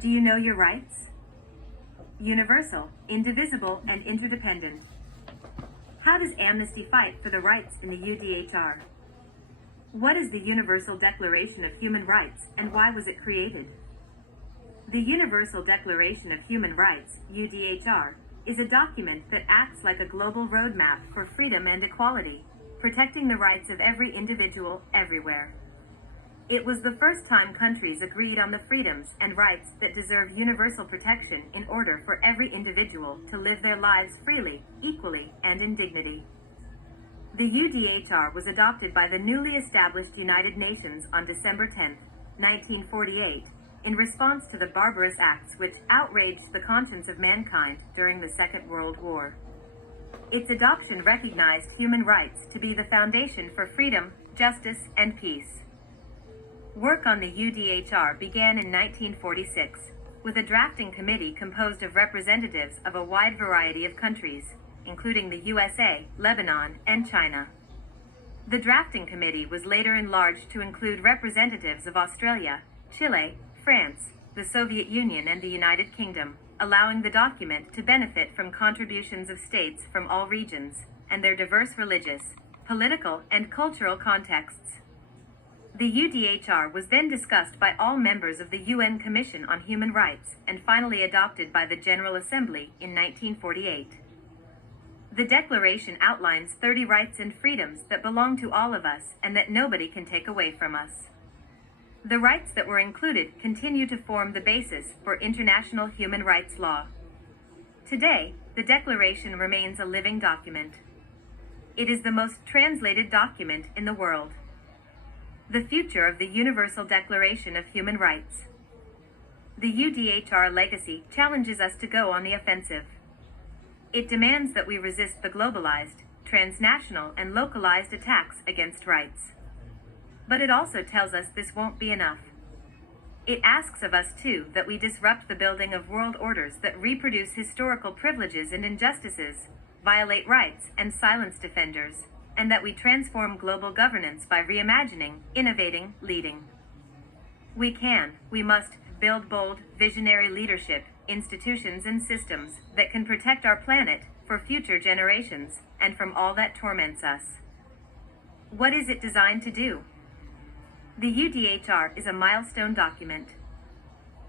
Do you know your rights? Universal, indivisible, and interdependent. How does Amnesty fight for the rights in the UDHR? What is the Universal Declaration of Human Rights, and why was it created? The Universal Declaration of Human Rights, UDHR, is a document that acts like a global roadmap for freedom and equality, protecting the rights of every individual everywhere. It was the first time countries agreed on the freedoms and rights that deserve universal protection in order for every individual to live their lives freely, equally, and in dignity. The UDHR was adopted by the newly established United Nations on December 10, 1948, in response to the barbarous acts which outraged the conscience of mankind during the Second World War. Its adoption recognized human rights to be the foundation for freedom, justice, and peace. Work on the UDHR began in 1946, with a drafting committee composed of representatives of a wide variety of countries, including the USA, Lebanon, and China. The drafting committee was later enlarged to include representatives of Australia, Chile, France, the Soviet Union, and the United Kingdom, allowing the document to benefit from contributions of states from all regions and their diverse religious, political, and cultural contexts. The UDHR was then discussed by all members of the UN Commission on Human Rights and finally adopted by the General Assembly in 1948. The Declaration outlines 30 rights and freedoms that belong to all of us and that nobody can take away from us. The rights that were included continue to form the basis for international human rights law. Today, the Declaration remains a living document. It is the most translated document in the world. The future of the Universal Declaration of Human Rights. The UDHR legacy challenges us to go on the offensive. It demands that we resist the globalized, transnational, and localized attacks against rights. But it also tells us this won't be enough. It asks of us, too, that we disrupt the building of world orders that reproduce historical privileges and injustices, violate rights, and silence defenders, and that we transform global governance by reimagining, innovating, leading. We must build bold, visionary leadership, institutions, and systems that can protect our planet for future generations and from all that torments us. What is it designed to do? The UDHR is a milestone document.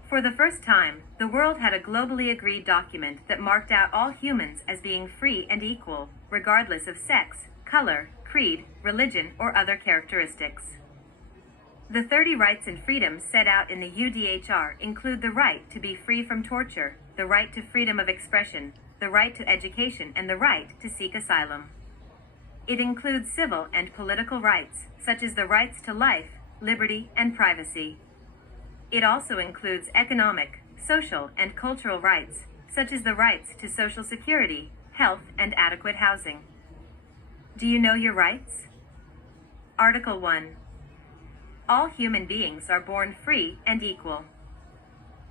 For the first time, the world had a globally agreed document that marked out all humans as being free and equal, regardless of sex, color, creed, religion, or other characteristics. The 30 rights and freedoms set out in the UDHR include the right to be free from torture, the right to freedom of expression, the right to education, and the right to seek asylum. It includes civil and political rights, such as the rights to life, liberty, and privacy. It also includes economic, social, and cultural rights, such as the rights to Social Security, health, and adequate housing. Do you know your rights? Article 1. All human beings are born free and equal.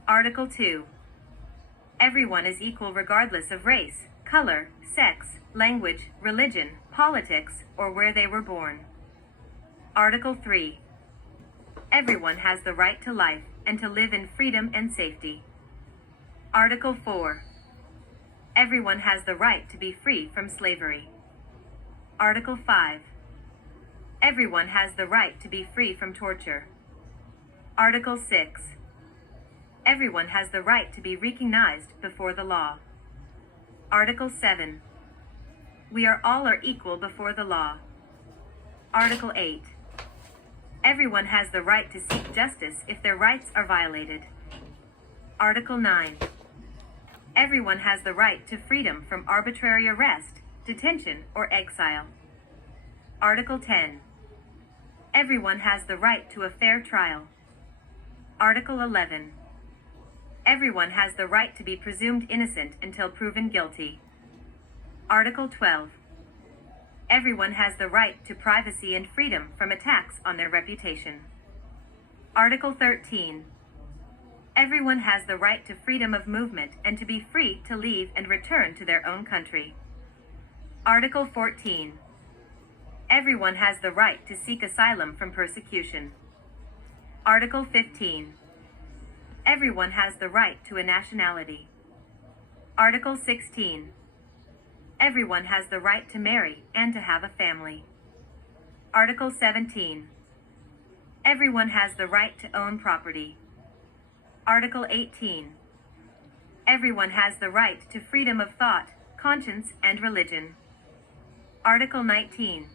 Article 2. Everyone is equal regardless of race, color, sex, language, religion, politics, or where they were born. Article 3. Everyone has the right to life and to live in freedom and safety. Article 4. Everyone has the right to be free from slavery. Article 5. Everyone has the right to be free from torture. Article 6. Everyone has the right to be recognized before the law. Article 7. We all are equal before the law. Article 8. Everyone has the right to seek justice if their rights are violated. Article 9. Everyone has the right to freedom from arbitrary arrest, detention, or exile. Article 10. Everyone has the right to a fair trial. Article 11. Everyone has the right to be presumed innocent until proven guilty. Article 12. Everyone has the right to privacy and freedom from attacks on their reputation. Article 13. Everyone has the right to freedom of movement and to be free to leave and return to their own country. Article 14. Everyone has the right to seek asylum from persecution. Article 15. everyone has the right to a nationality. Article 16. Everyone has the right to marry and to have a family. Article 17. Everyone has the right to own property. Article 18. Everyone has the right to freedom of thought, conscience, and religion. Article 19.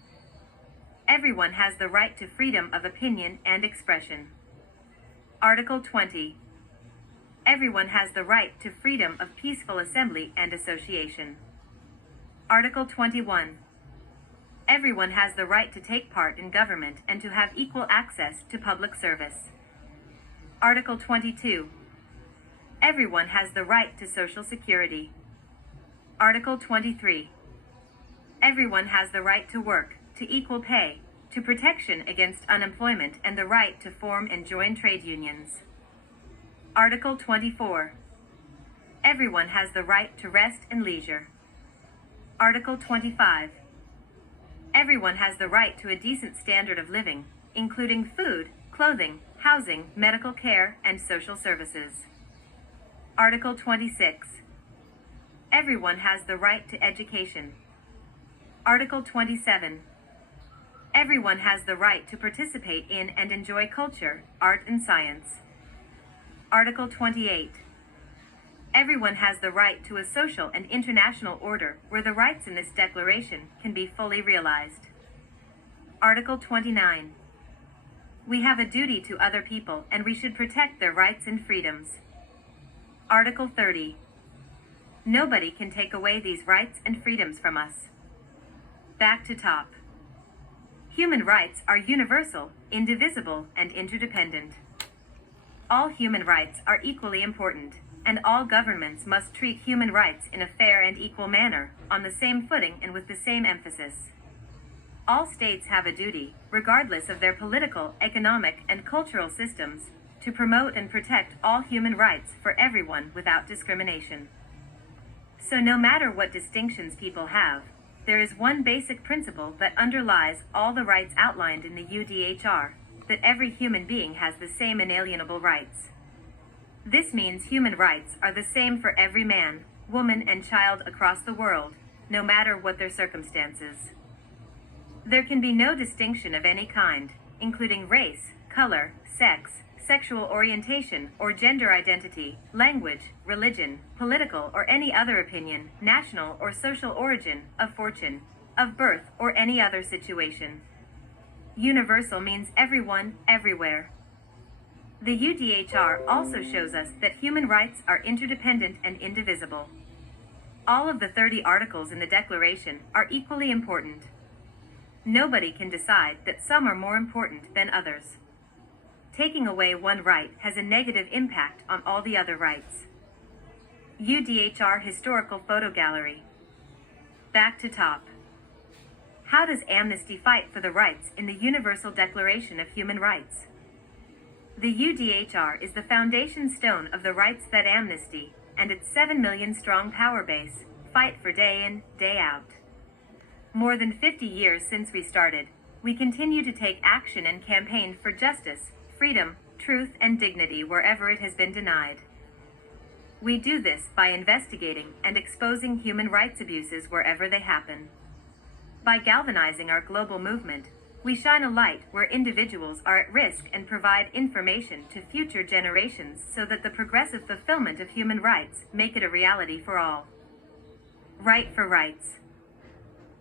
Everyone has the right to freedom of opinion and expression. Article 20. Everyone has the right to freedom of peaceful assembly and association. Article 21. Everyone has the right to take part in government and to have equal access to public service. Article 22. Everyone has the right to Social Security. Article 23. Everyone has the right to work, to equal pay, to protection against unemployment, and the right to form and join trade unions. Article 24. Everyone has the right to rest and leisure. Article 25. Everyone has the right to a decent standard of living, including food, clothing, housing, medical care, and social services. Article 26. Everyone has the right to education. Article 27. Everyone has the right to participate in and enjoy culture, art, and science. Article 28. Everyone has the right to a social and international order where the rights in this declaration can be fully realized. Article 29. We have a duty to other people and we should protect their rights and freedoms. Article 30. Nobody can take away these rights and freedoms from us. Back to top. Human rights are universal, indivisible, and interdependent. All human rights are equally important, and all governments must treat human rights in a fair and equal manner, on the same footing and with the same emphasis. All states have a duty, regardless of their political, economic, and cultural systems, to promote and protect all human rights for everyone without discrimination. So no matter what distinctions people have, there is one basic principle that underlies all the rights outlined in the UDHR, that every human being has the same inalienable rights. This means human rights are the same for every man, woman, and child across the world, no matter what their circumstances. There can be no distinction of any kind, including race, color, sex, sexual orientation or gender identity, language, religion, political or any other opinion, national or social origin, of fortune, of birth, or any other situation. Universal means everyone, everywhere. The UDHR also shows us that human rights are interdependent and indivisible. All of the 30 articles in the Declaration are equally important. Nobody can decide that some are more important than others. Taking away one right has a negative impact on all the other rights. UDHR Historical Photo Gallery. Back to top. How does Amnesty fight for the rights in the Universal Declaration of Human Rights? The UDHR is the foundation stone of the rights that Amnesty, and its 7 million strong power base, fight for day in, day out. More than 50 years since we started, we continue to take action and campaign for justice, freedom, truth, and dignity wherever it has been denied. We do this by investigating and exposing human rights abuses wherever they happen. By galvanizing our global movement, we shine a light where individuals are at risk and provide information to future generations so that the progressive fulfillment of human rights make it a reality for all. Right for rights.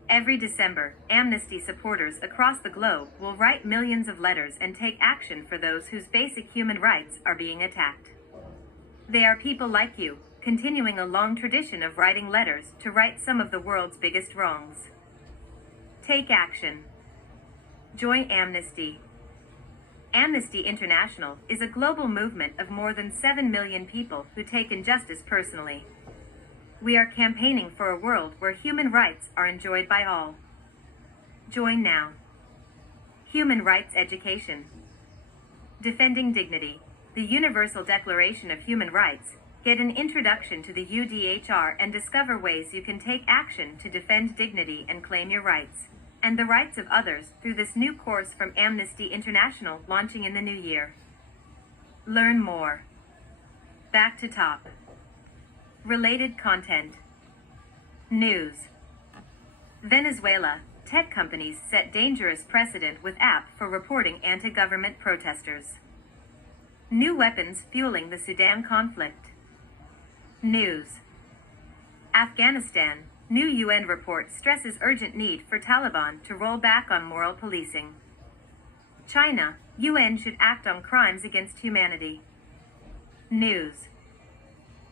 Every December, Amnesty supporters across the globe will write millions of letters and take action for those whose basic human rights are being attacked. They are people like you, continuing a long tradition of writing letters to right some of the world's biggest wrongs. Take action. Join Amnesty. Amnesty International is a global movement of more than 7 million people who take injustice personally. We are campaigning for a world where human rights are enjoyed by all. Join now. Human Rights Education. Defending Dignity. The Universal Declaration of Human Rights. Get an introduction to the UDHR and discover ways you can take action to defend dignity and claim your rights, and the rights of others through this new course from Amnesty International launching in the new year. Learn more. Back to top. Related content. News. Venezuela. Tech companies set dangerous precedent with app for reporting anti-government protesters. New weapons fueling the Sudan conflict. News. Afghanistan. New UN report stresses urgent need for Taliban to roll back on moral policing. China. UN should act on crimes against humanity. News.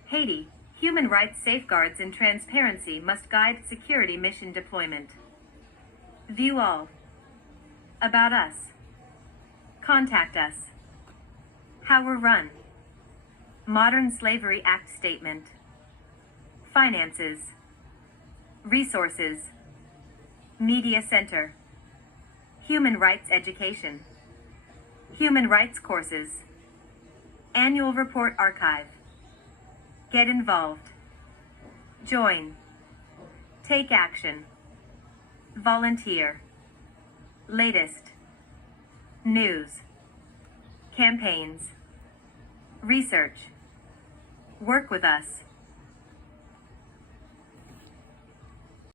Haiti. Human rights safeguards and transparency must guide security mission deployment. View all. About us. Contact us. How we're run. Modern Slavery Act Statement. Finances. Resources. Media Center. Human Rights Education. Human Rights Courses. Annual Report Archive. Get involved. Join. Take action. Volunteer. Latest. News. Campaigns. Research. Work with us.